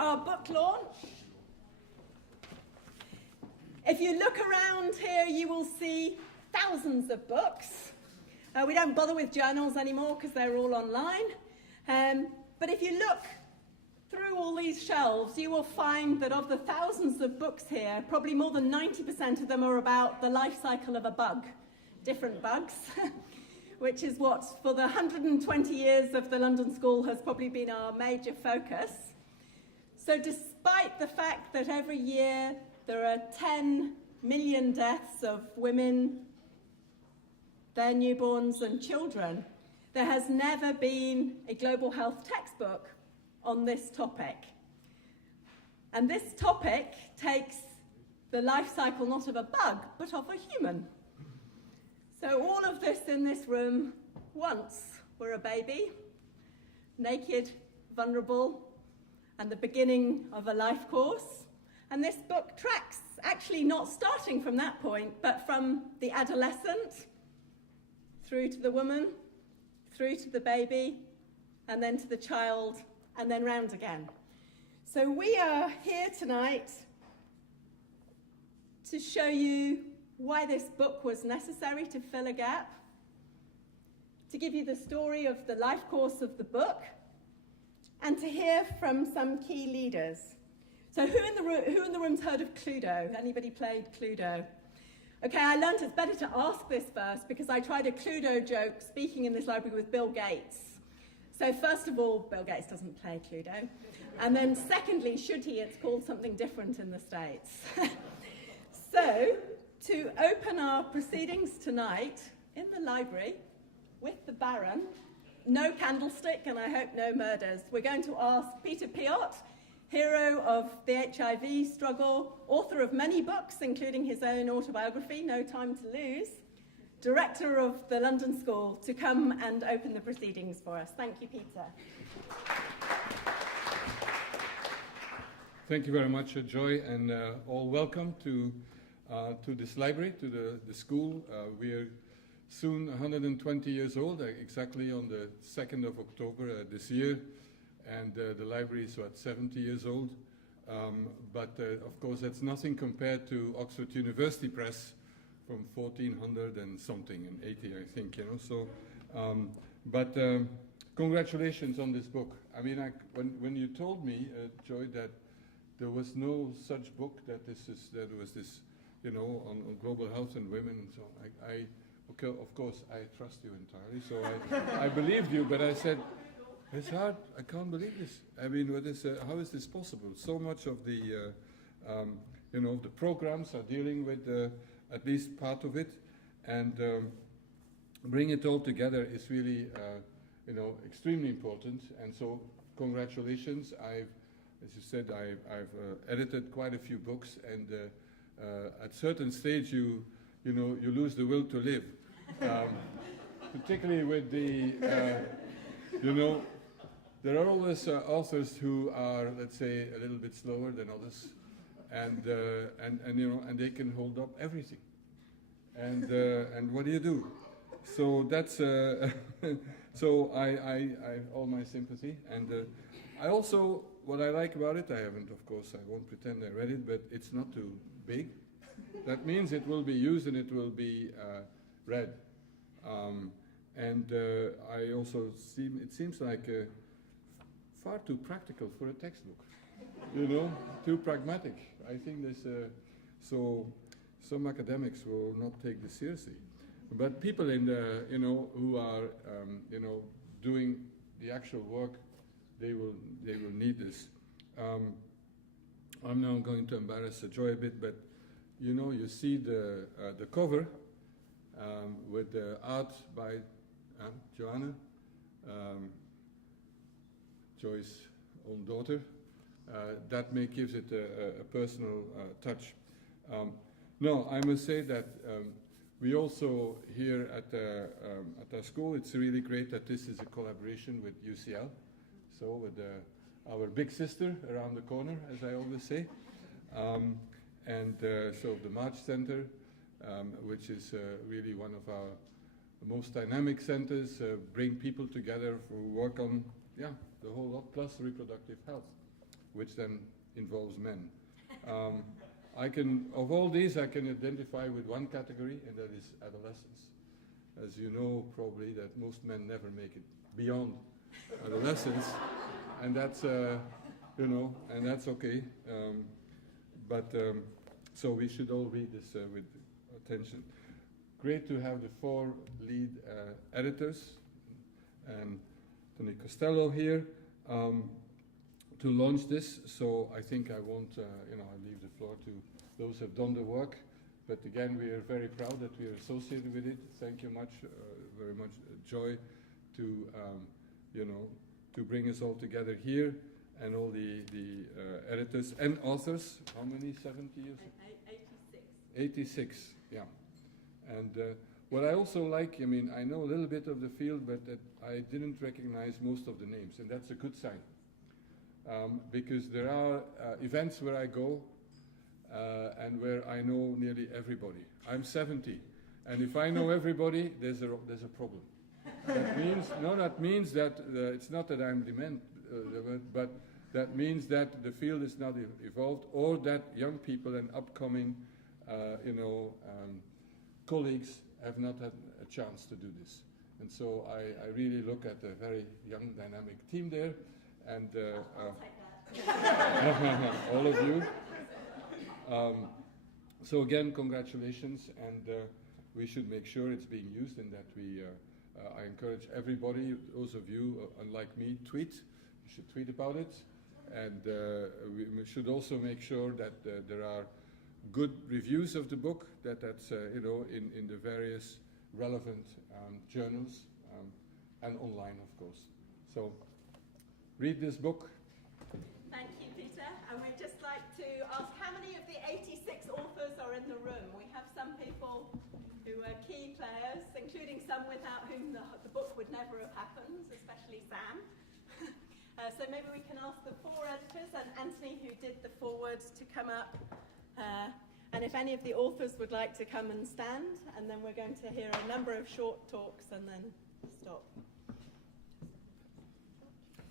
our book launch. If you look around here, you will see thousands of books. We don't bother with journals anymore because they're all online. But if you look through all these shelves, you will find that of the thousands of books here, probably more than 90% of them are about the life cycle of a bug, different bugs, which is what, for the 120 years of the London School, has probably been our major focus. So despite the fact that every year there are 10 million deaths of women, their newborns and children, there has never been a global health textbook on this topic. And this topic takes the life cycle not of a bug, but of a human. So all of this in this room once were a baby, naked, vulnerable, and the beginning of a life course. And this book tracks, actually not starting from that point, but from the adolescent, through to the woman, through to the baby, and then to the child, and then round again. So we are here tonight to show you why this book was necessary to fill a gap, to give you the story of the life course of the book, and to hear from some key leaders. So who in the room's heard of Cluedo? Anybody played Cluedo? Okay, I learned it's better to ask this first because I tried a Cluedo joke speaking in this library with Bill Gates. So first of all, Bill Gates doesn't play Cluedo. And then secondly, should he, it's called something different in the States. So, to open our proceedings tonight in the library with the Baron, no candlestick and I hope no murders, we're going to ask Peter Piot, hero of the HIV struggle, author of many books, including his own autobiography, No Time to Lose, director of the London School, to come and open the proceedings for us. Thank you, Peter. Thank you very much, Joy, and all welcome to this library, to the school. We are soon 120 years old, exactly on the 2nd of October this year. And the library is, 70 years old. But of course, that's nothing compared to Oxford University Press from 1400 and something, and 80, I think, you know. So, but congratulations on this book. I mean, when you told me, Joy, that there was no such book, that was this, you know, on global health and women and so on, okay, of course, I trust you entirely. So I believed you, but I said, it's hard. I can't believe this. I mean, how is this possible? So much of the, you know, the programs are dealing with at least part of it, and bring it all together is really, you know, extremely important. And so, congratulations. As you said, I've edited quite a few books, and at certain stage, you know, you lose the will to live, particularly with the, you know. There are always authors who are, let's say, a little bit slower than others, and you know, and they can hold up everything. And what do you do? So that's so I all my sympathy, and I also, what I like about it, I haven't, of course, I won't pretend I read it, but it's not too big. That means it will be used and it will be read. And I also it seems like. Far too practical for a textbook, you know, too pragmatic. I think this, so some academics will not take this seriously, but people in the, you know, who are, you know, doing the actual work, they will need this. I'm now going to embarrass Joy a bit, but you know, you see the cover with the art by Joanna. Joy's own daughter. That gives it a personal touch. No, I must say that we also here at our school, it's really great that this is a collaboration with UCL, so with our big sister around the corner, as I always say. And so the March Center, which is really one of our most dynamic centers, bring people together who work on, the whole lot, plus reproductive health. which then involves men. Of all these, I can identify with one category, and that is adolescence. As you know, probably, that most men never make it beyond adolescence, and that's, and that's okay. So we should all read this with attention. Great to have the 4 lead editors, and Tony Costello here, to launch this. So I think I won't, I leave the floor to those who have done the work. But again, we are very proud that we are associated with it. Thank you very much, Joy, to to bring us all together here, and all the editors and authors. How many? 70 years? 86. 86. Yeah. And what I also like, I know a little bit of the field, but I didn't recognize most of the names, and that's a good sign. Because there are events where I go and where I know nearly everybody. I'm 70, and if I know everybody, there's a problem. That means that it's not that I'm dement, but that means that the field is not evolved, or that young people and upcoming, colleagues have not had a chance to do this. And so I really look at a very young, dynamic team there, and I'll take that. all of you. So again, congratulations, and we should make sure it's being used, and that I encourage everybody, those of you, unlike me, tweet. You should tweet about it, and we should also make sure that there are good reviews of the book, that's in the various relevant journals, and online, of course. So read this book. Thank you, Peter. And we'd just like to ask how many of the 86 authors are in the room. We have some people who are key players, including some without whom the book would never have happened, especially Sam. So maybe we can ask the 4 editors and Anthony, who did the foreword, to come up. And if any of the authors would like to come and stand, and then we're going to hear a number of short talks and then stop.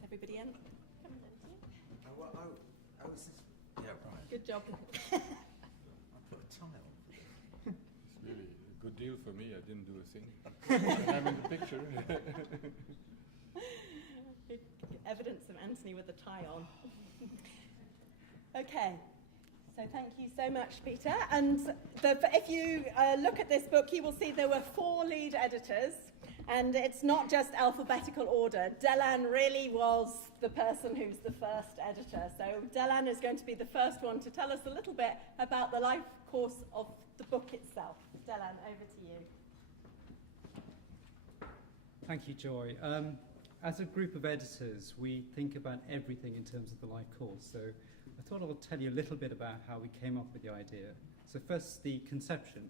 Everybody in? Come on, Anthony. I was just, yeah, right. Good job. I put a tie on. It's really a good deal for me. I didn't do a thing. I'm in the picture. Evidence of Anthony with a tie on. Okay. So thank you so much, Peter. And if you look at this book, you will see there were 4 lead editors, and it's not just alphabetical order. Delan really was the person who's the first editor. So Delan is going to be the first one to tell us a little bit about the life course of the book itself. Delan, over to you. Thank you, Joy. As a group of editors, we think about everything in terms of the life course. So I thought I'll tell you a little bit about how we came up with the idea. So first, the conception.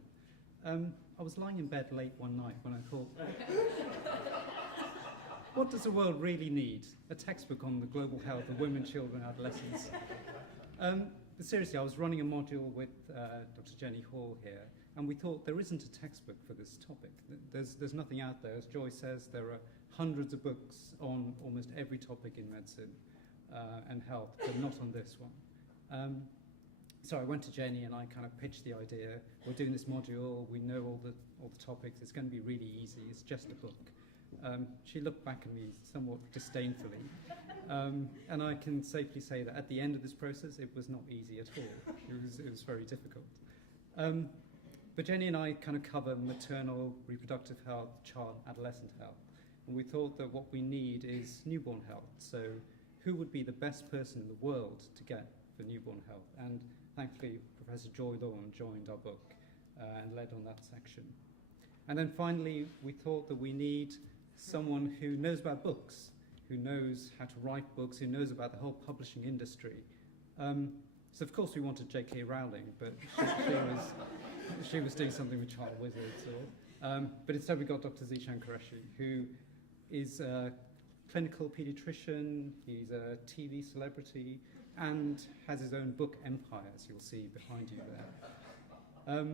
I was lying in bed late one night when I thought, what does the world really need? A textbook on the global health of women, children, adolescents. But seriously, I was running a module with Dr. Jenny Hall here, and we thought there isn't a textbook for this topic. There's nothing out there. As Joy says, there are hundreds of books on almost every topic in medicine and health, but not on this one. So I went to Jenny and I kind of pitched the idea. We're doing this module. We know all the topics. It's going to be really easy. It's just a book. She looked back at me somewhat disdainfully, and I can safely say that at the end of this process, it was not easy at all. It was very difficult. But Jenny and I kind of cover maternal, reproductive health, child, adolescent health, and we thought that what we need is newborn health. So who would be the best person in the world to get for newborn health? And thankfully, Professor Joy Lawn joined our book and led on that section. And then finally, we thought that we need someone who knows about books, who knows how to write books, who knows about the whole publishing industry. So of course we wanted J.K. Rowling, but she was doing something with child wizards. But instead we got Dr. Zishan Qureshi, who is a clinical pediatrician, he's a TV celebrity, and has his own book empire, as you'll see behind you there.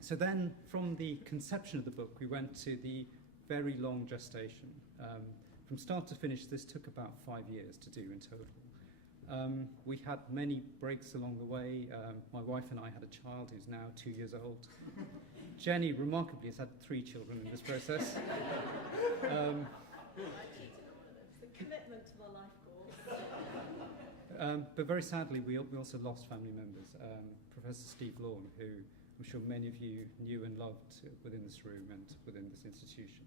So then, from the conception of the book, we went to the very long gestation. From start to finish, this took about 5 years to do in total. We had many breaks along the way. My wife and I had a child who's now 2 years old. Jenny, remarkably, has had 3 children in this process. It's a commitment to the life goals. But very sadly, we also lost family members. Professor Steve Lawn, who I'm sure many of you knew and loved within this room and within this institution.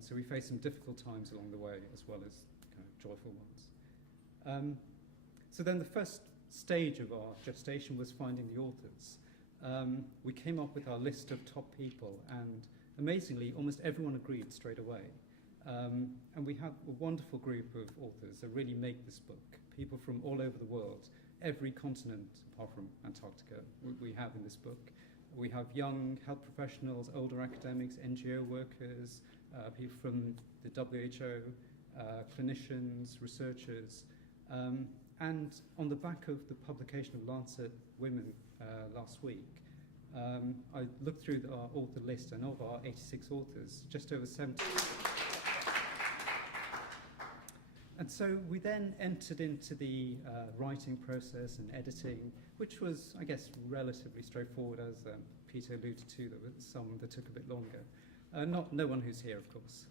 So we faced some difficult times along the way, as well as kind of joyful ones. So then the first stage of our gestation was finding the authors. We came up with our list of top people, and amazingly, almost everyone agreed straight away. And we have a wonderful group of authors that really make this book. People from all over the world, every continent apart from Antarctica, we have in this book. We have young health professionals, older academics, NGO workers, people from the WHO, clinicians, researchers. And on the back of the publication of Lancet Women last week, I looked through our author list, and of our 86 authors, just over 70. And so we then entered into the writing process and editing, which was, I guess, relatively straightforward, as Peter alluded to. There were some that took a bit longer. No one who's here, of course.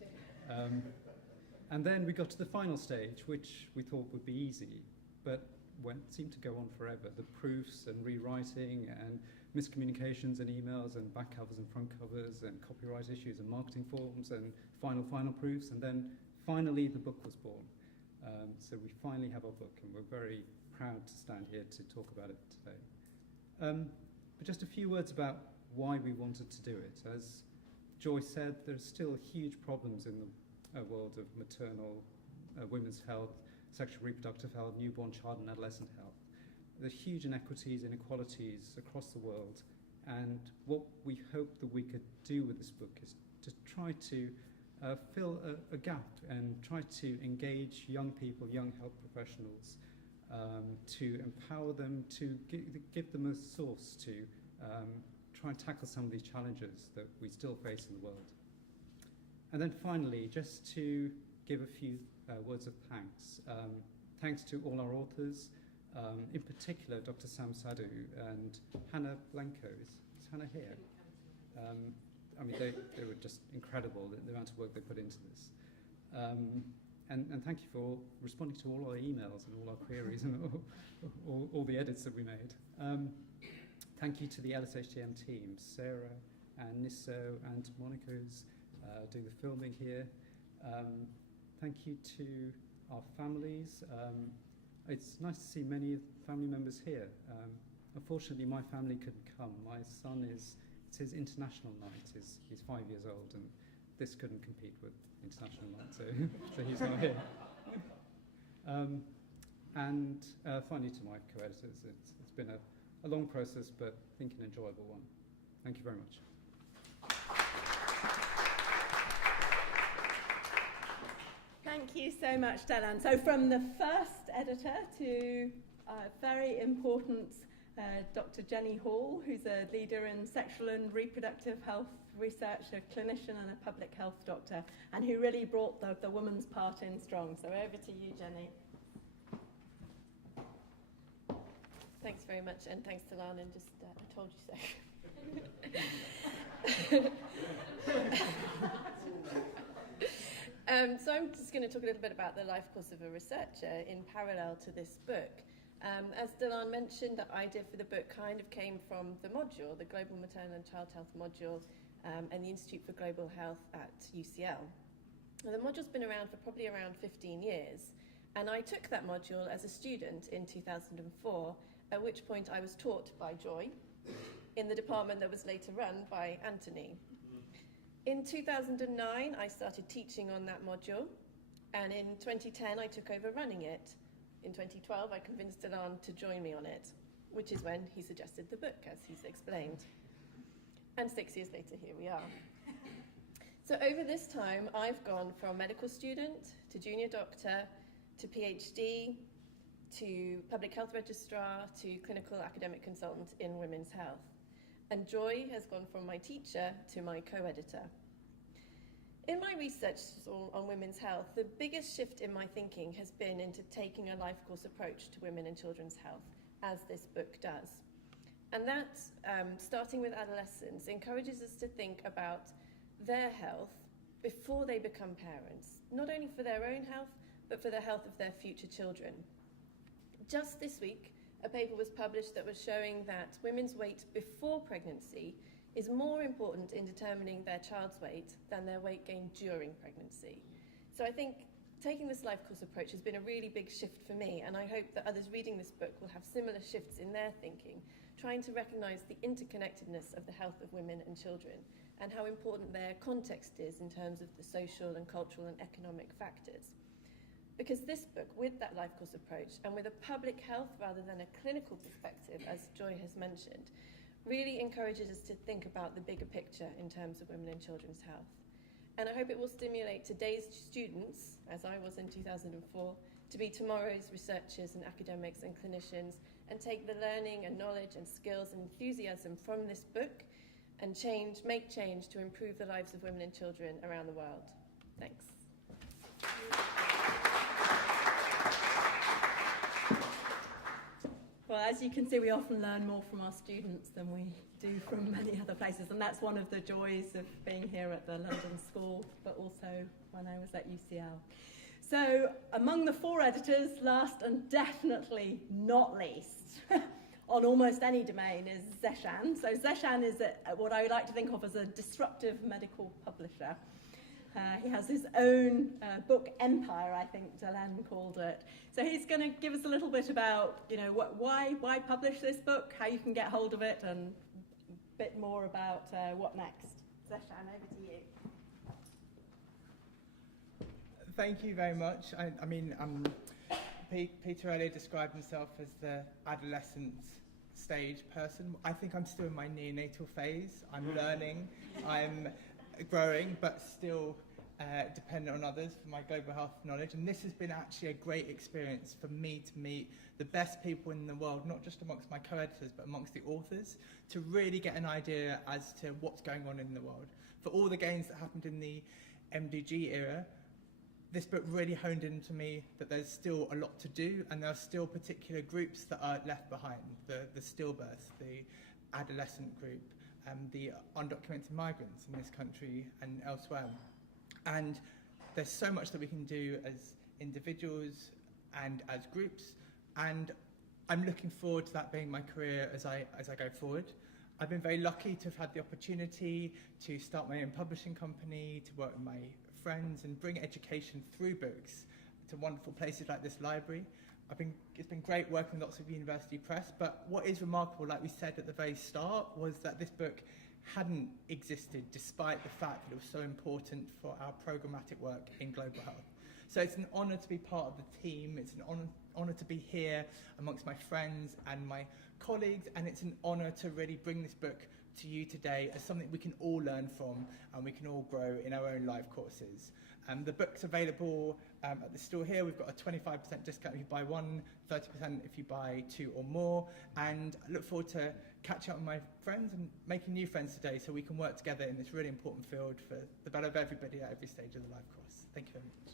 And then we got to the final stage, which we thought would be easy, but seemed to go on forever. The proofs and rewriting and miscommunications and emails and back covers and front covers and copyright issues and marketing forms and final proofs, and then finally the book was born. So we finally have our book, and we're very proud to stand here to talk about it today. But just a few words about why we wanted to do it. As Joy said, there's still huge problems in the world of maternal women's health, sexual reproductive health, newborn child and adolescent health. There's huge inequities, inequalities across the world, and what we hope that we could do with this book is to try to fill a gap and try to engage young people, young health professionals, to empower them, to give them a source to try and tackle some of these challenges that we still face in the world. And then finally, just to give a few words of thanks. Thanks to all our authors, in particular Dr. Sam Sadhu and Hannah Blanco. Is Hannah here? I mean, they were just incredible, the amount of work they put into this. And thank you for responding to all our emails and all our queries and all the edits that we made. Thank you to the LSHTM team, Sarah and Nisso and Monica, who's doing the filming here. Thank you to our families. It's nice to see many family members here. Unfortunately, my family couldn't come. My son it's his international night. He's 5 years old, and this couldn't compete with international night, so he's not here. And finally, to my co-editors, it's been a long process, but I think an enjoyable one. Thank you very much. Thank you so much, Delan. So from the first editor to very important Dr. Jenny Hall, who's a leader in sexual and reproductive health research, a clinician and a public health doctor, and who really brought the woman's part in strong. So over to you, Jenny. Thanks very much, and thanks to Lan, and just I told you so. So I'm just going to talk a little bit about the life course of a researcher in parallel to this book. As Delan mentioned, the idea for the book kind of came from the module, the Global Maternal and Child Health module, and the Institute for Global Health at UCL. Now, the module's been around for probably around 15 years, and I took that module as a student in 2004, at which point I was taught by Joy in the department that was later run by Anthony. In 2009, I started teaching on that module, and in 2010, I took over running it. In 2012, I convinced Delan to join me on it, which is when he suggested the book, as he's explained. And 6 years later, here we are. So over this time, I've gone from medical student to junior doctor to PhD to public health registrar to clinical academic consultant in women's health. And Joy has gone from my teacher to my co-editor. In my research on women's health, the biggest shift in my thinking has been into taking a life course approach to women and children's health, as this book does. And that, starting with adolescents, encourages us to think about their health before they become parents, not only for their own health, but for the health of their future children. Just this week, a paper was published that was showing that women's weight before pregnancy is more important in determining their child's weight than their weight gain during pregnancy. So I think taking this life course approach has been a really big shift for me, and I hope that others reading this book will have similar shifts in their thinking, trying to recognise the interconnectedness of the health of women and children and how important their context is in terms of the social and cultural and economic factors. Because this book, with that life course approach and with a public health rather than a clinical perspective, as Joy has mentioned, really encourages us to think about the bigger picture in terms of women and children's health. And I hope it will stimulate today's students, as I was in 2004, to be tomorrow's researchers and academics and clinicians, and take the learning and knowledge and skills and enthusiasm from this book and make change to improve the lives of women and children around the world. Thanks. Well, as you can see, we often learn more from our students than we do from many other places, and that's one of the joys of being here at the London School, but also when I was at UCL. So, among the 4 editors, last and definitely not least, on almost any domain, is Zeshan. So Zeshan is what I like to think of as a disruptive medical publisher. He has his own book empire, I think Dylan called it. So he's going to give us a little bit about, why publish this book, how you can get hold of it, and a bit more about what next. Zeshan, over to you. Thank you very much. Peter earlier described himself as the adolescent stage person. I think I'm still in my neonatal phase. I'm learning, I'm growing, but still dependent on others for my global health knowledge. And this has been actually a great experience for me to meet the best people in the world, not just amongst my co-editors, but amongst the authors, to really get an idea as to what's going on in the world. For all the gains that happened in the MDG era, this book really honed into me that there's still a lot to do, and there are still particular groups that are left behind, the stillbirths, the adolescent group, the undocumented migrants in this country and elsewhere. And there's so much that we can do as individuals and as groups, and I'm looking forward to that being my career as I go forward. I've been very lucky to have had the opportunity to start my own publishing company, to work with my friends and bring education through books to wonderful places like this library. It's been great working with lots of university press, but what is remarkable, like we said at the very start, was that this book hadn't existed despite the fact that it was so important for our programmatic work in global health. So it's an honour to be part of the team, it's an honour to be here amongst my friends and my colleagues, and it's an honour to really bring this book to you today as something we can all learn from and we can all grow in our own live courses. The book's available at the store here. We've got a 25% discount if you buy one, 30% if you buy 2 or more, and I look forward to catching up with my friends and making new friends today so we can work together in this really important field for the better of everybody at every stage of the live course. Thank you very much.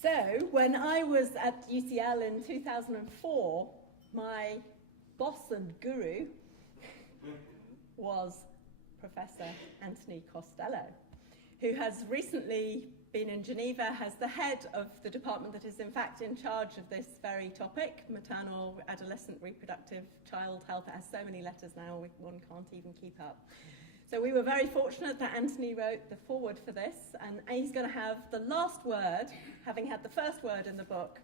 So, when I was at UCL in 2004, my boss and guru was Professor Anthony Costello, who has recently been in Geneva as the head of the department that is in fact in charge of this very topic, maternal, adolescent, reproductive, child health. It has so many letters now, one can't even keep up. So we were very fortunate that Anthony wrote the foreword for this, and he's going to have the last word, having had the first word in the book,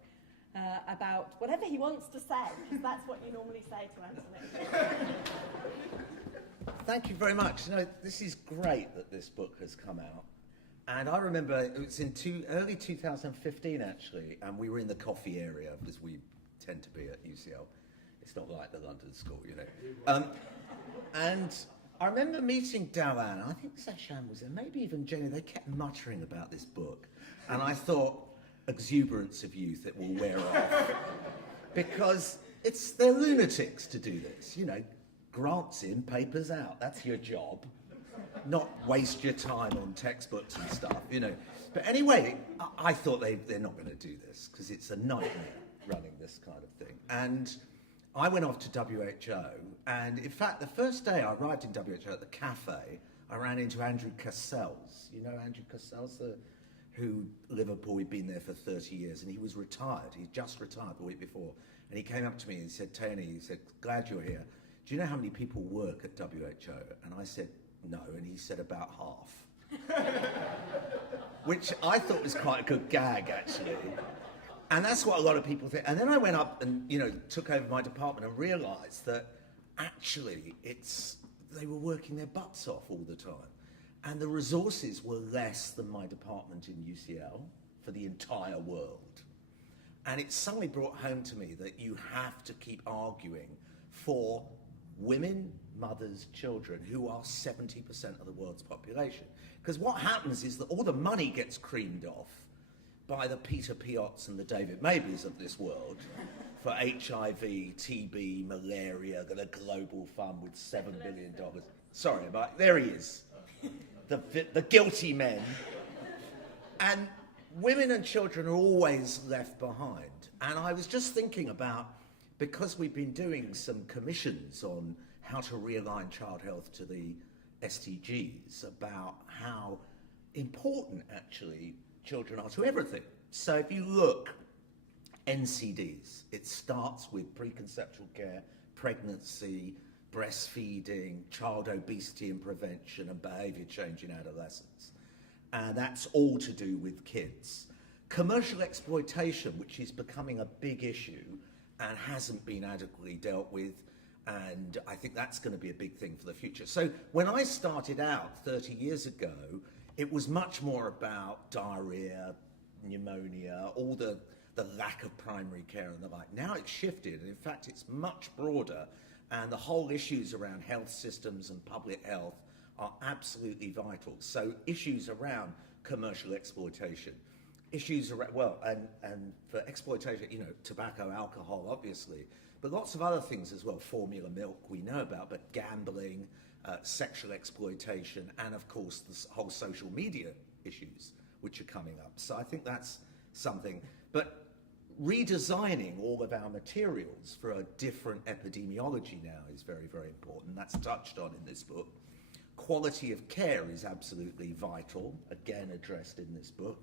about whatever he wants to say, because that's what you normally say to Anthony. Thank you very much. This is great that this book has come out. And I remember it was in early 2015, actually, and we were in the coffee area, as we tend to be at UCL. It's not like the London School, and I remember meeting Dylan, I think Zeshan was there, maybe even Jenny. They kept muttering about this book. And I thought, exuberance of youth, it will wear off. Because they're lunatics to do this, grants in, papers out. That's your job. Not waste your time on textbooks and stuff, you know. But anyway, I thought they're not going to do this because it's a nightmare running this kind of thing. And I went off to WHO, and in fact, the first day I arrived in WHO at the cafe, I ran into Andrew Cassels. You know Andrew Cassels, who Liverpool, he'd been there for 30 years, and he was retired. He just retired the week before. And he came up to me and he said, Tony, he said, glad you're here. Do you know how many people work at WHO? And I said, no. And he said, about half. Which I thought was quite a good gag, actually. And that's what a lot of people think. And then I went up and, you know, took over my department and realised that actually they were working their butts off all the time. And the resources were less than my department in UCL for the entire world. And it suddenly brought home to me that you have to keep arguing for women, mothers, children, who are 70% of the world's population. Because what happens is that all the money gets creamed off by the Peter Piot's and the David Mabies of this world for HIV, TB, malaria, the global fund with $7 billion. Sorry, but there he is. The guilty men. And women and children are always left behind. And I was just thinking about, because we've been doing some commissions on how to realign child health to the SDGs, about how important actually children are to everything. So if you look, NCDs, it starts with preconceptual care, pregnancy, breastfeeding, child obesity and prevention, and behaviour change in adolescence. And that's all to do with kids. Commercial exploitation, which is becoming a big issue and hasn't been adequately dealt with, and I think that's going to be a big thing for the future. So when I started out 30 years ago, it was much more about diarrhea, pneumonia, all the lack of primary care and the like. Now it's shifted, and in fact it's much broader, and the whole issues around health systems and public health are absolutely vital. So issues around commercial exploitation, issues around, well, and for exploitation, you know, tobacco, alcohol, obviously, but lots of other things as well. Formula milk we know about, but gambling, sexual exploitation, and of course the whole social media issues which are coming up. So I think that's something. But redesigning all of our materials for a different epidemiology now is very, very important. That's touched on in this book. Quality of care is absolutely vital, again addressed in this book.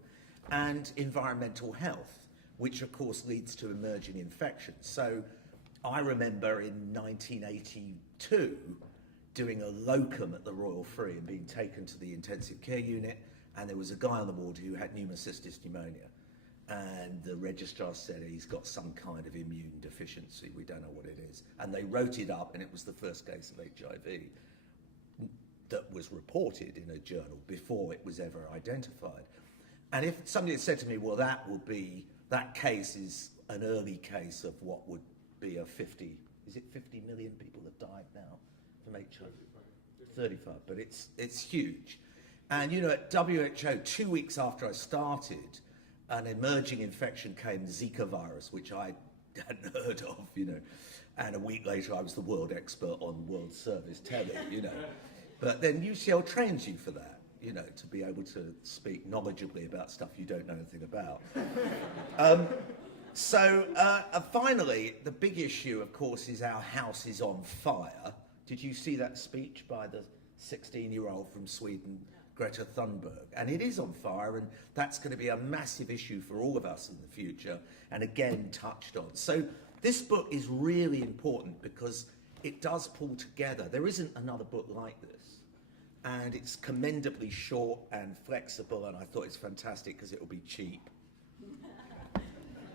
And environmental health, which of course leads to emerging infections. So I remember in 1982 doing a locum at the Royal Free and being taken to the intensive care unit, and there was a guy on the ward who had pneumocystis pneumonia. And the registrar said he's got some kind of immune deficiency, we don't know what it is. And they wrote it up, and it was the first case of HIV that was reported in a journal before it was ever identified. And if somebody had said to me, well, that case is an early case of what would be a 50 million people have died now from HIV? 35, but it's huge. And you know, at WHO, 2 weeks after I started, an emerging infection came, Zika virus, which I hadn't heard of, you know. And a week later, I was the world expert on World Service telly, you know. But then UCL trains you for that, you know, to be able to speak knowledgeably about stuff you don't know anything about. Finally, the big issue, of course, is our house is on fire. Did you see that speech by the 16-year-old from Sweden, Greta Thunberg? And it is on fire, and that's going to be a massive issue for all of us in the future, and again touched on. So this book is really important because it does pull together. There isn't another book like this. And it's commendably short and flexible, and I thought it's fantastic because it will be cheap.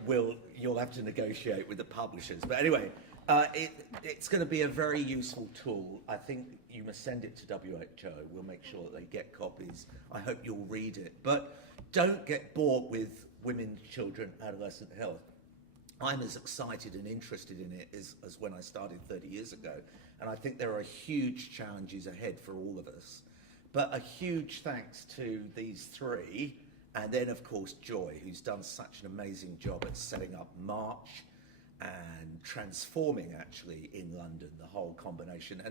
You'll have to negotiate with the publishers. But anyway, it's going to be a very useful tool. I think you must send it to WHO. We'll make sure that they get copies. I hope you'll read it. But don't get bored with women, children, adolescent health. I'm as excited and interested in it as when I started 30 years ago. And I think there are huge challenges ahead for all of us. But a huge thanks to these three, and then of course Joy, who's done such an amazing job at setting up March and transforming actually in London, the whole combination.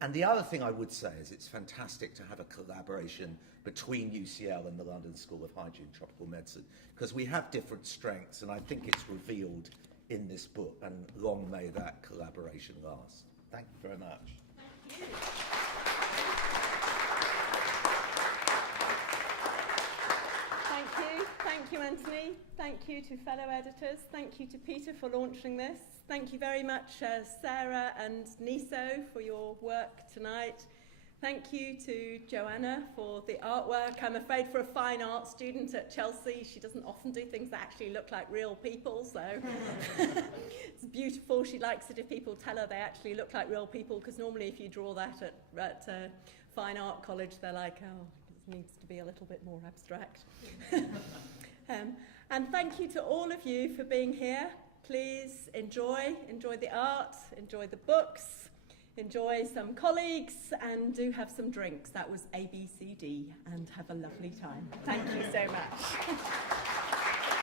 And the other thing I would say is it's fantastic to have a collaboration between UCL and the London School of Hygiene and Tropical Medicine, because we have different strengths, and I think it's revealed in this book, and long may that collaboration last. Thank you very much. Thank you, Anthony. Thank you to fellow editors. Thank you to Peter for launching this. Thank you very much, Sarah and Niso, for your work tonight. Thank you to Joanna for the artwork. I'm afraid for a fine art student at Chelsea, she doesn't often do things that actually look like real people, so it's beautiful. She likes it if people tell her they actually look like real people, because normally if you draw that at fine art college, they're like, oh, this needs to be a little bit more abstract. And thank you to all of you for being here. Please enjoy the art, enjoy the books, enjoy some colleagues, and do have some drinks. That was ABCD, and have a lovely time. Thank you so much.